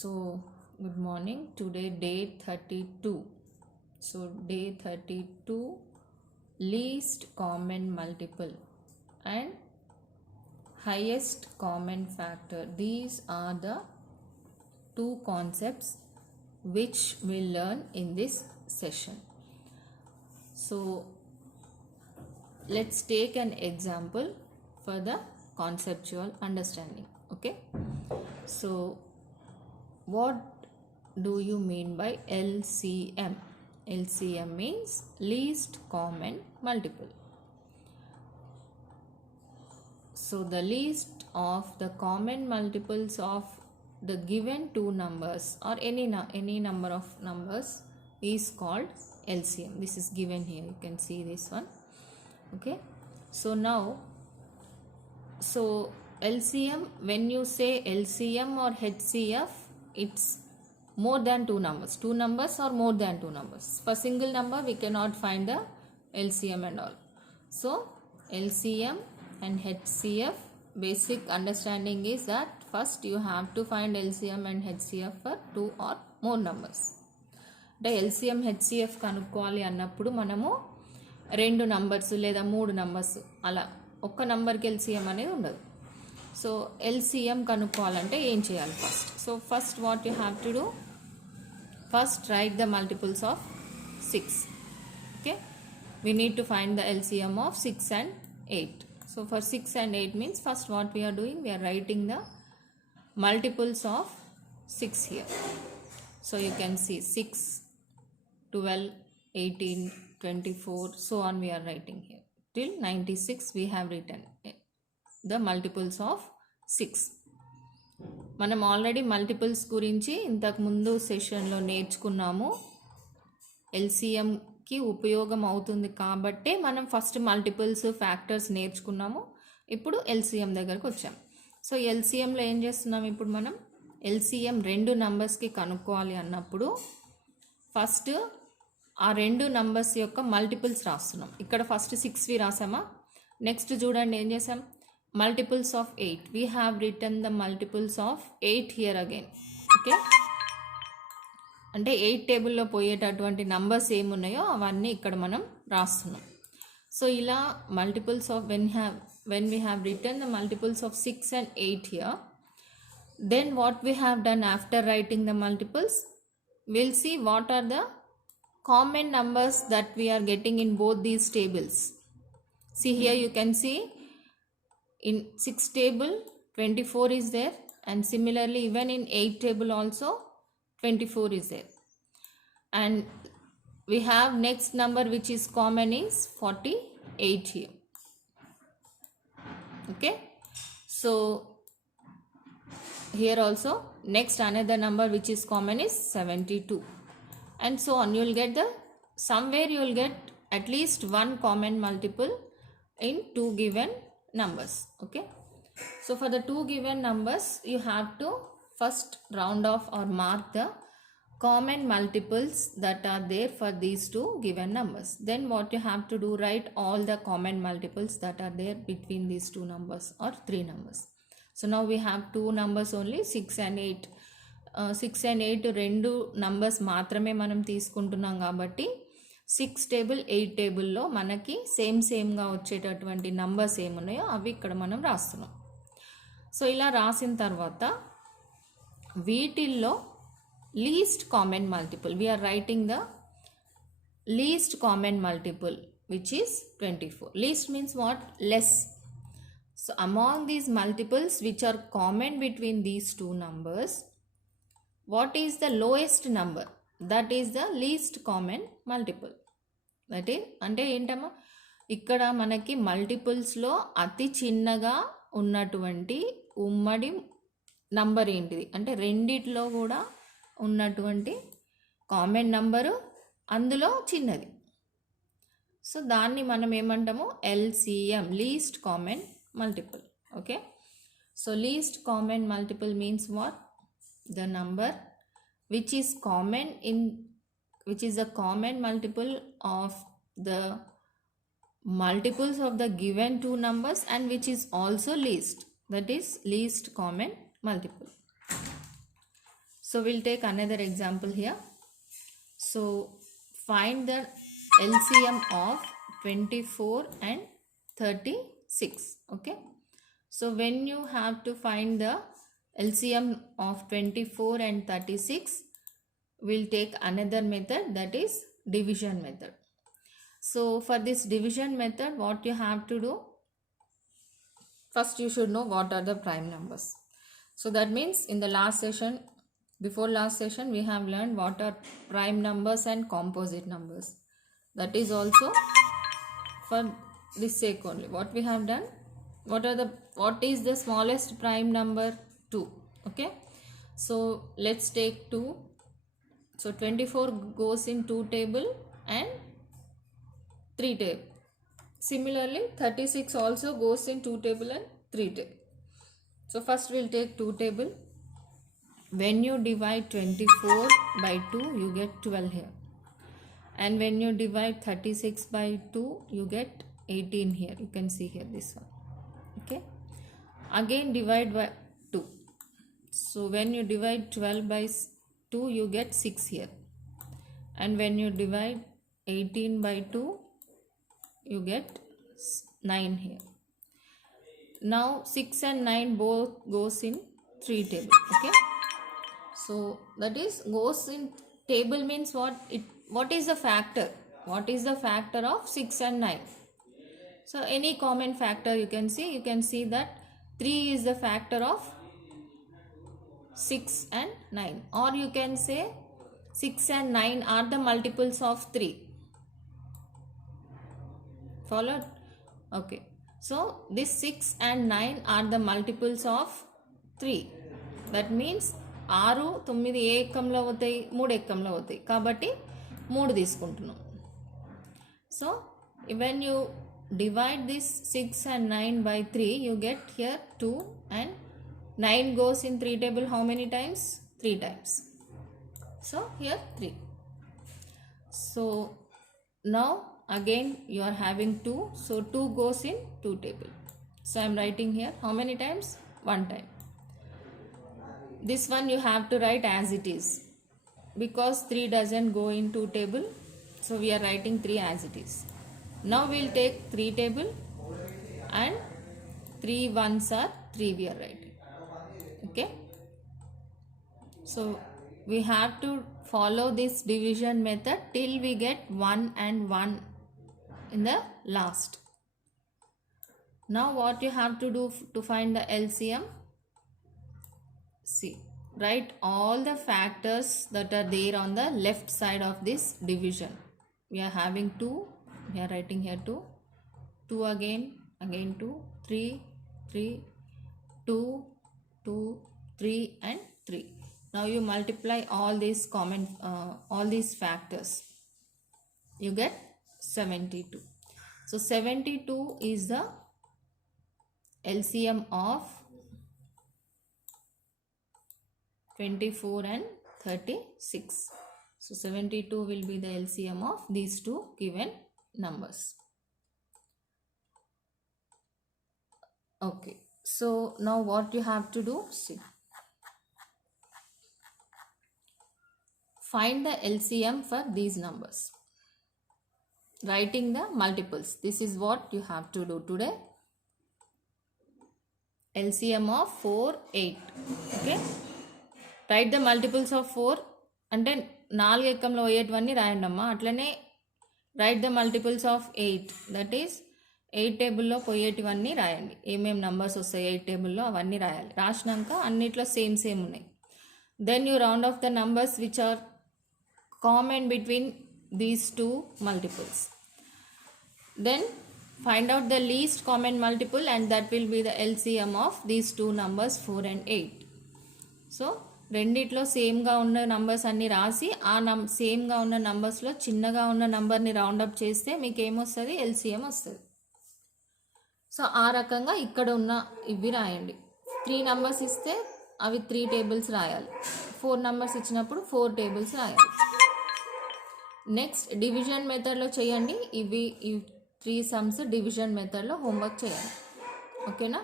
So, good morning. Today, day 32. So, day 32, least common multiple and highest common factor. These are the two concepts which we'll learn in this session. So, let's take an example for the conceptual understanding. Okay. So, what do you mean by LCM? LCM means least common multiple. So the least of the common multiples of the given two numbers or any number of numbers is called LCM. This is given here. You can see this one. Okay. So now, LCM, when you say LCM or HCF, it's more than two numbers. Two numbers or more than two numbers. For single number, we cannot find the LCM and all. So, LCM and HCF, basic understanding is that first you have to find LCM and HCF for two or more numbers. అంటే LCM HCF కనుక్కోవాలి అన్నప్పుడు మనము రెండు numbers లేదా మూడు numbers అలా ఒక్క నంబర్కి LCM అనేది ఉండదు. సో LCM కనుక్కోవాలంటే ఏం చేయాలి first? So first what you have to do, first right the multiples of 6. Okay, we need to find the LCM of 6 and 8. So for 6 and 8 means first what we are doing, we are writing the multiples of 6 here. So you can see 6, 12, 18, 24, so on we are writing here. Till 96 we have written the multiples of 6. మనం already multiples గురించి ఇంతకు ముందు సెషన్లో నేర్చుకున్నాము. ఎల్సిఎంకి ఉపయోగం అవుతుంది కాబట్టే మనం ఫస్ట్ మల్టిపుల్స్ ఫ్యాక్టర్స్ నేర్చుకున్నాము. ఇప్పుడు ఎల్సిఎం దగ్గరకు వచ్చాం. సో ఎల్సిఎంలో ఏం చేస్తున్నాం ఇప్పుడు మనం? ఎల్సిఎం రెండు నంబర్స్కి కనుక్కోవాలి అన్నప్పుడు ఫస్ట్ ఆ రెండు నంబర్స్ యొక్క మల్టిపుల్స్ రాస్తున్నాం. ఇక్కడ ఫస్ట్ 6వి రాసామా? నెక్స్ట్ చూడండి ఏం చేసాం, multiples of 8. We have written the multiples of 8 here again. Okay, అంటే 8 టేబుల్లో పోయేటటువంటి నంబర్స్ ఏమున్నాయో అవన్నీ ఇక్కడ మనం రాస్తున్నాం. సో ఇలా multiples of when we have written the multiples of 6 and 8 here, then what we have done after writing the multiples, we'll see what are the common numbers that we are getting in both these tables. See here you can see in 6 table 24 is there, and similarly even in 8 table also 24 is there, and we have next number which is common is 48 here. Okay, so here also next another number which is common is 72, and so on. You will get the somewhere you will get at least one common multiple in two given numbers. Okay, so for the two given numbers you have to first round off or mark the common multiples that are there for these two given numbers. Then what you have to do, write all the common multiples that are there between these two numbers or three numbers. So now we have two numbers only, 6 and 8. 6 and 8 రెండు numbers మాత్రమే మనం తీసుకుంటున్నాం కాబట్టి 6 table 8 టేబుల్లో మనకి సేమ్గా వచ్చేటటువంటి numbers ఏమున్నాయో అవి ఇక్కడ మనం రాస్తున్నాం. సో ఇలా రాసిన తర్వాత వీటిల్లో least common multiple, we are writing the least common multiple which is 24. Least means what? Less. So among these multiples which are common between these two numbers, what is the lowest number? That is the least common multiple. That is అంటే ఏంటమ్మా, ఇక్కడ మనకి మల్టిపుల్స్లో అతి చిన్నగా ఉన్నటువంటి ఉమ్మడి number ఏంటిది అంటే రెండిట్లో కూడా ఉన్నటువంటి కామన్ నంబరు అందులో చిన్నది. సో దాన్ని మనం ఏమంటాము? LCM, least common multiple. Okay, so least common multiple means what? The number which is the common multiple of the multiples of the given two numbers and which is also least, that is least common multiple. So we'll take another example here. So find the LCM of 24 and 36. Okay. So when you have to find the LCM of 24 and 36, we'll take another method, that is division method. So for this division method, what you have to do, first you should know what are the prime numbers. So that means in the last session, before last session, we have learned what are prime numbers and composite numbers. That is also for this sake only. What we have done, what is the smallest prime number? 2. Okay. So let's take 2. So 24 goes in 2 table and 3 table. Similarly, 36 also goes in 2 table and 3 table. So first we'll take 2 table. When you divide 24 by 2, you get 12 here. And when you divide 36 by 2, you get 18 here. You can see here this one. Okay. Again divide by 2. So when you divide 12 by 2, you get 6 here. And when you divide 18 by 2, you get 9 here. Now 6 and 9 both goes in 3 table. Okay. So that is goes in table means what? What is the factor? What is the factor of 6 and 9? So any common factor you can see that 3 is the factor of 6 and 9, or you can say 6 and 9 are the multiples of 3. Followed? Okay. So this 6 and 9 are the multiples of 3. That means 6, 9 ఏ ఎక్కంలో అవుతాయి? 3 ఎక్కంలో అవుతాయి. కాబట్టి 3 తీసుకుంటున్నాం. So when you divide this 6 and 9 by 3, you get here 2, and 9 goes in 3 table how many times? 3 times. So here 3. So now again you are having 2. So 2 goes in 2 table. So I am writing here how many times? 1 time. This one you have to write as it is, because 3 doesn't go in 2 table. So we are writing 3 as it is. Now we will take 3 table, and 3 ones are 3 we are writing. Okay. So we have to follow this division method till we get 1 and 1 in the last. Now what you have to do to find the LCM? See, write all the factors that are there on the left side of this division. We are having 2. We are writing here 2. 2 again 2. 3, 3, 2, 2, 3 and 3. Now you multiply all these all these factors. You get 72. So 72 is the LCM of 24 and 36. So 72 will be the LCM of these two given numbers. Okay. So now what you have to do? See. Find the LCM for these numbers. Writing the multiples. This is what you have to do today. LCM of 4, 8. Okay. Write the multiples of 4. అంటే 4 ఎక్కంలో పోయేటివన్నీ రాయండి అమ్మా. అట్లనే right the multiples of 8. That is 8 టేబుల్లో పోయేటివన్నీ రాయండి. ఏమేమి numbers వస్తాయి 8 టేబుల్లో అవన్నీ రాయాలి. రాసినాక అన్నిట్లో సేమ్ ఉన్నాయి. Then you round off the numbers which are common between these 2 multiples. Then find out the least common multiple, and that will be the LCM of these 2 numbers 4 and 8. So రెండిట్లో సేమ్గా ఉన్న numbers అన్నీ రాసి ఆ సేమ్గా ఉన్న నంబర్స్లో చిన్నగా ఉన్న నంబర్ని round up చేస్తే మీకు ఏమొస్తుంది? LCM వస్తుంది. సో ఆ రకంగా ఇక్కడ ఉన్న ఇవి రాయండి. 3 నంబర్స్ ఇస్తే అవి 3 టేబుల్స్ రాయాలి. 4 నంబర్స్ ఇచ్చినప్పుడు 4 టేబుల్స్ రాయాలి. నెక్స్ట్ డివిజన్ మెథడ్లో చేయండి. ఈ 3 సమ్స్ డివిజన్ మెథడ్లో హోంవర్క్ చేయాలి. ఓకేనా?